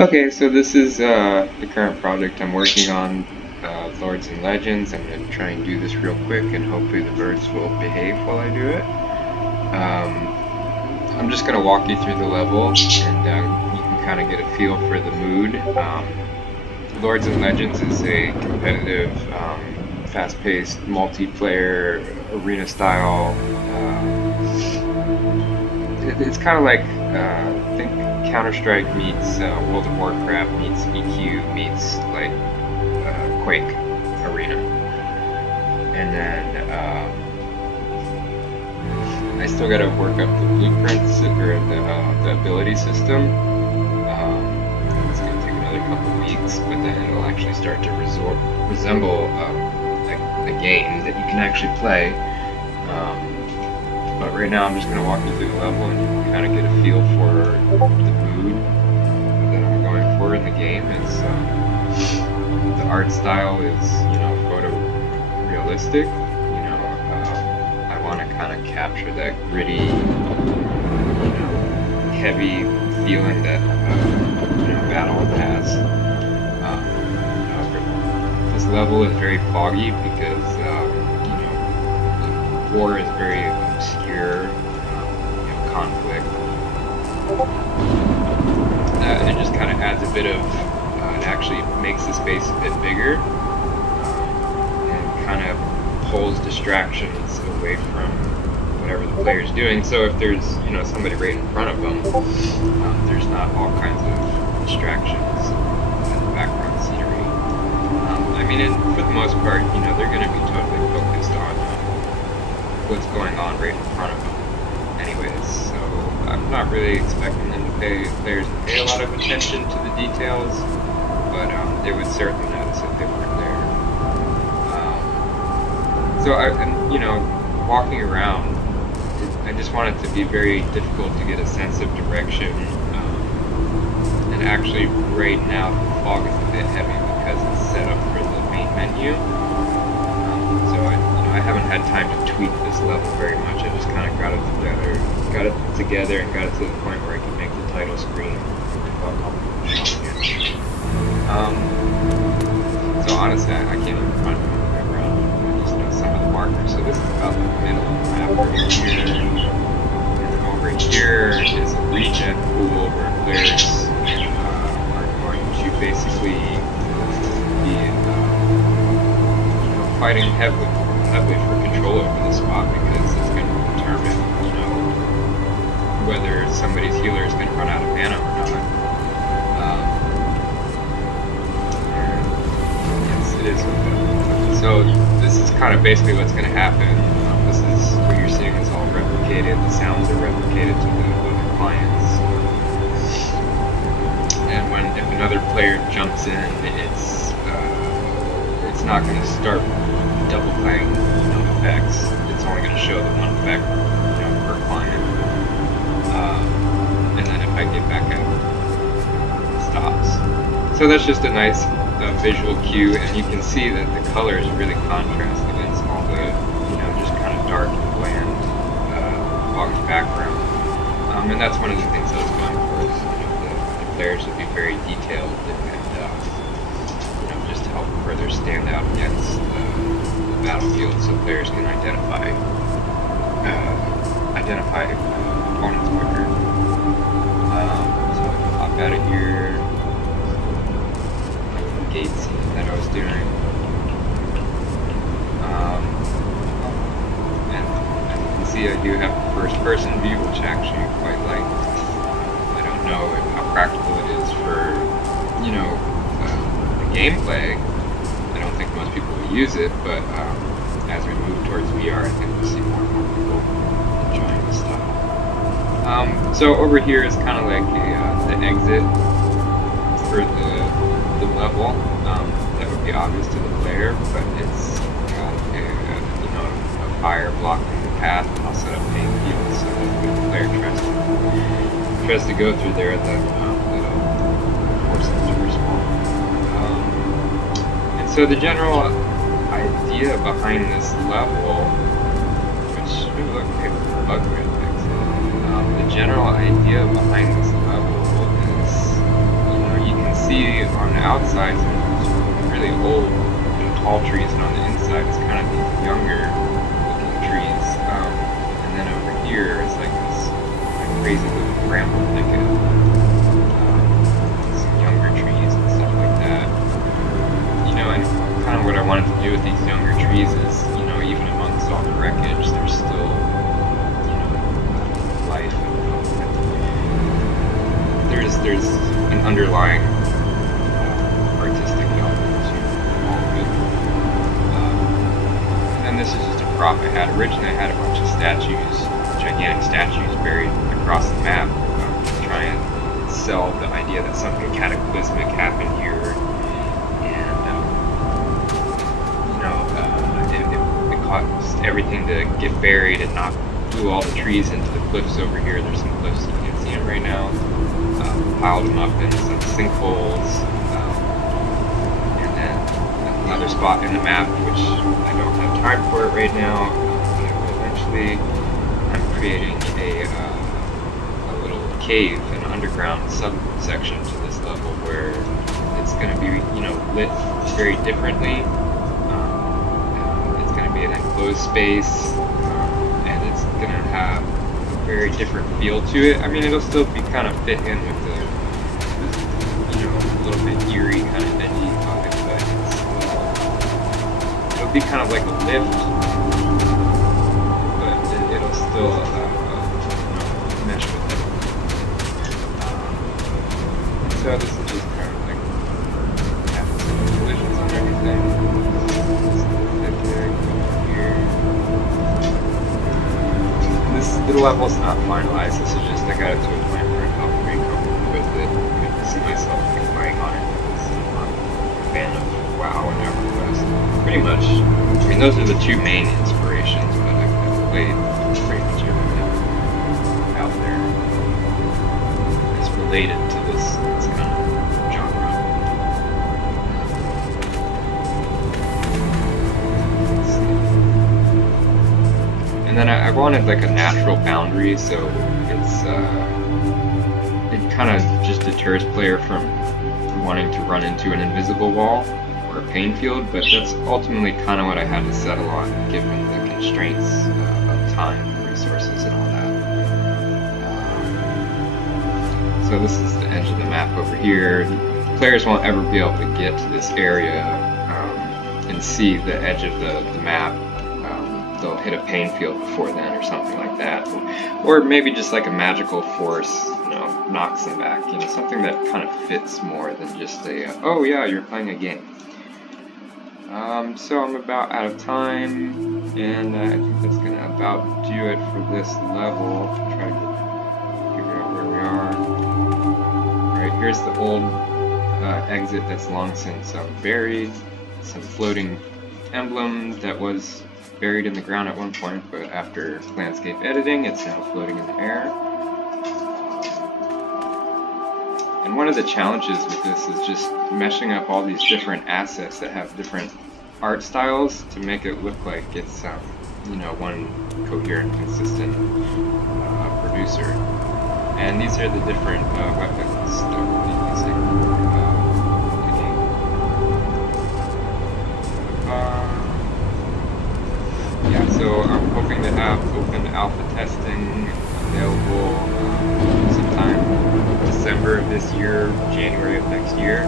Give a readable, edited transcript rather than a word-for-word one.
Okay, so this is the current project I'm working on, Lords and Legends. I'm going to try and do this real quick, and hopefully the birds will behave while I do it. I'm just going to walk you through the level, and you can kind of get a feel for the mood. Lords and Legends is a competitive, fast-paced, multiplayer, arena-style. It's kind of like, think Counter-Strike meets World of Warcraft meets EQ meets like Quake Arena. And then I still got to work up the blueprints or the ability system. It's going to take another couple weeks, but then it'll actually start to resemble like a game that you can actually play. But right now I'm just going to walk you through the level, and you can kind of get a feel for the mood that I'm going for in the game. It's the art style is, photorealistic. I want to kind of capture that gritty, heavy feeling that Battle has. This level is very foggy because war is very obscure, conflict. It just kind of adds a bit of, it actually makes the space a bit bigger, and kind of pulls distractions away from whatever the player's doing. So if there's, somebody right in front of them, there's not all kinds of distractions in the background scenery. And for the most part, they're going to be totally focused on what's going on right in front of them anyways, so I'm not really expecting them to players to pay a lot of attention to the details, but they would certainly notice if they weren't there. Walking around, I just want it to be very difficult to get a sense of direction, and actually right now the fog is a bit heavy because it's set up for the main menu. I haven't had time to tweak this level very much. I just kind of got it together and got it to the point where I can make the title screen. So honestly, I can't even find my way around. I just know some of the markers. So this is about the middle of the map over here. And over here is a regen pool where players are going to basically be fighting heavily for control over the spot, because it's going to determine, whether somebody's healer is going to run out of mana or not. Yes, it is. So this is kind of basically what's going to happen. This is what you're seeing is all replicated. The sounds are replicated to the other clients. And if another player jumps in, it's not going to start double playing effects. It's only going to show the one effect per client, and then if I get back out, it stops. So that's just a nice visual cue, and you can see that the colors really contrast against all the just kind of dark and bland foggy background, and that's one of the things I was going for, is the players would be very detailed and just to help further stand out against the battlefield, so players can identify opponents quicker. So I can pop out of here. The gate scene that I was doing. And as you can see, I do have the first person view, which I actually quite like. I don't know how practical it is for, the gameplay. I don't think most people will use it, but as we move towards VR, I think we'll see more and more people enjoying the style. So over here is kind of like the exit for the level. That would be obvious to the player, but it's got a fire blocking the path, and I'll set up paint fields so that when the player tries to go through there, that it'll force them to respawn. And so the general idea behind this level, which would look like a bug fix, the general idea behind this level is, you outside some really old, tall trees, and on the inside is kind of these younger looking trees. And then over here is like this crazy little bramble thicket, some younger trees and stuff like that. And kind of what I wanted to do with these younger trees is, even amongst all the wreckage, there's still, life. There's an underlying artistic value to all of it. And then this is just a prop I had. Originally I had a bunch of statues, gigantic statues buried across the map, to try and sell the idea that something cataclysmic happened here. It caused everything to get buried and blew all the trees into the cliffs over here. There's some cliffs, you can see them right now. Piled them up in some sinkholes. And then another spot in the map, which I don't have time for it right now, but I will eventually. I'm creating a little cave, an underground subsection to this level where it's going to be, lit very differently. An enclosed space, and it's gonna have a very different feel to it. I mean, it'll still be kind of fit in with this, a little bit eerie kind of edgy vibe, but it'll be kind of like a lift, but it'll still mesh with it. So this is just kind of like having some collisions on everything. The level's not finalized. This is just I got it to a point where I'm not very comfortable with it. I can see myself playing on it because I'm not a fan of WoW and EverQuest. Pretty much, I mean, those are the two main inspirations, but I've played pretty much everything out there that's related to this kind of genre. And then I wanted like a natural boundary, so it kind of just deters player from wanting to run into an invisible wall or a pain field, but that's ultimately kind of what I had to settle on given the constraints of time, resources, and all that. So this is the edge of the map over here. Players won't ever be able to get to this area and see the edge of the map. They'll hit a pain field before then or something like that, or maybe just like a magical force knocks them back, something that kind of fits more than just a oh yeah, you're playing a game. So I'm about out of time, and I think that's gonna about do it for this level. Try to figure out where we are. Alright, here's the old exit that's long since buried. Some floating emblem that was buried in the ground at one point, but after landscape editing, it's now floating in the air. And one of the challenges with this is just meshing up all these different assets that have different art styles to make it look like it's, one coherent, consistent producer. And these are the different weapons that we'll be using. Yeah, so I'm hoping to have open alpha testing available sometime December of this year, January of next year.